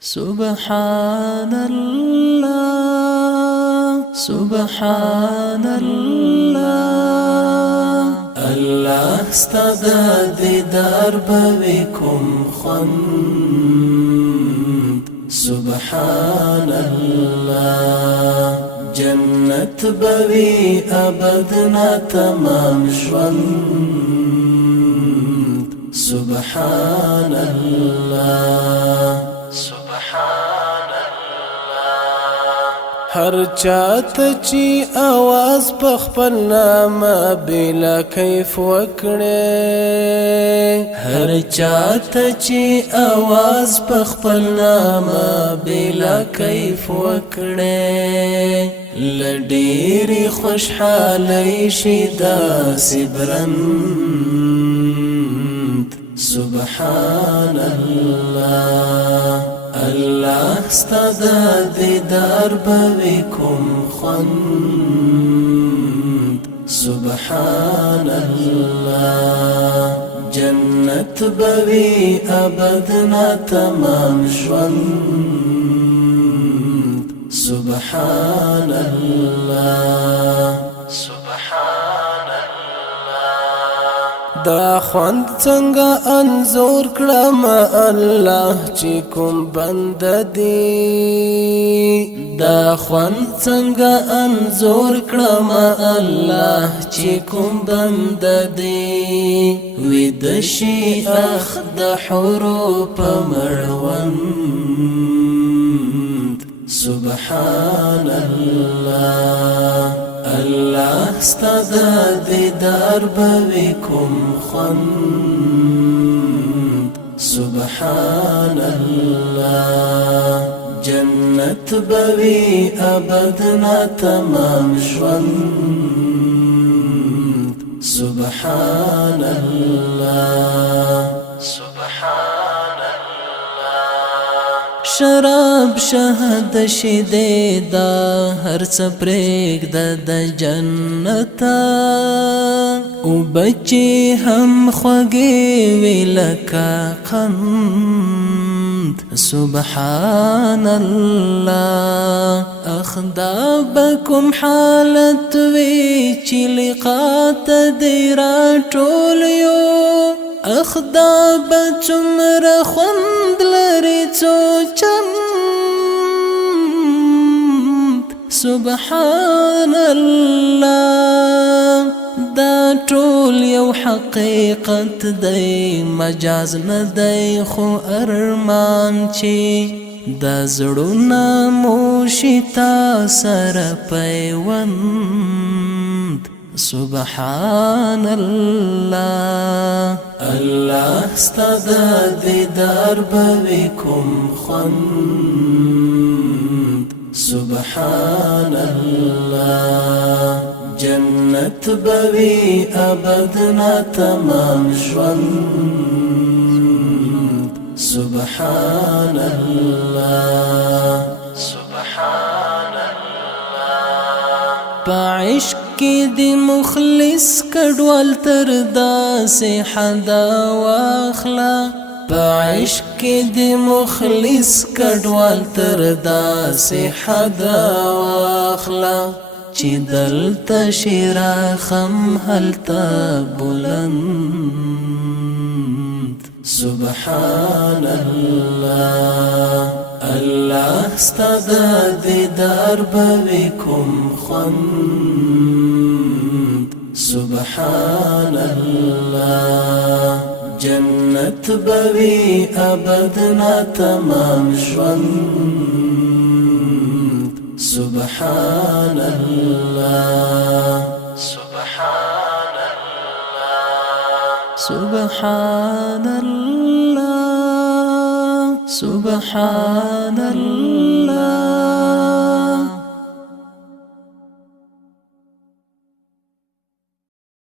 سبحان الله سبحان الله الله استاد دیدار بكم خوند سبحان الله جنت بوي أبدنا تمام ژوند سبحان الله سبحان الله هر چاته چی आवाज پخپل نامه بلا کیف وکړي هر چاته چی आवाज پخپل نامه بلا کیف وکړي لډيري خوشحالي شدا سبرند سبحان الله الله استاد دیدار بكم خوند سبحان الله جنت بوي أبدنا تمام ژوند سبحان الله سبحان الله دا خوند څنګه انزور کړم الله چې کوم بند دی دا خوند څنګه انزور کړم الله چې کوم بند دی وې د شي اخ د حروف مړوند سبحان الله الله استاد دیدار بكم خوند سبحان الله جنت بوي أبدنا تمام ژوند سبحان الله سبحان الله شراب شهد شیدې دا هر څه پرېږده د جنت او بچي هم خوږې وي لکه قند سبحان الله اخدا بكم حالت وي چې لقات دی راټول یو اخدا بچمر خوند لري څو چند سبحان الله دا ټول یو حقیقت دی مجاز نه دی خو ارمان چې دا زړونه مو شي تا سره پیوند سبحان الله الله استاد دیدار بكم خوند سبحان الله جنت بوي أبدنا تمام ژوند سبحان الله سبحان الله بعشق کی دی مخلص کډوال تر داسې حدا واخلا بعشق کی دی مخلص کډوال تر داسې حدا واخلا چې دلته شراخم هلته بلند سبحان الله الله استاد دیدار بكم خوند سبحان الله جنت بوي أبدنا تمام ژوند سبحان الله سبحان الله سبحان الله سبحان الله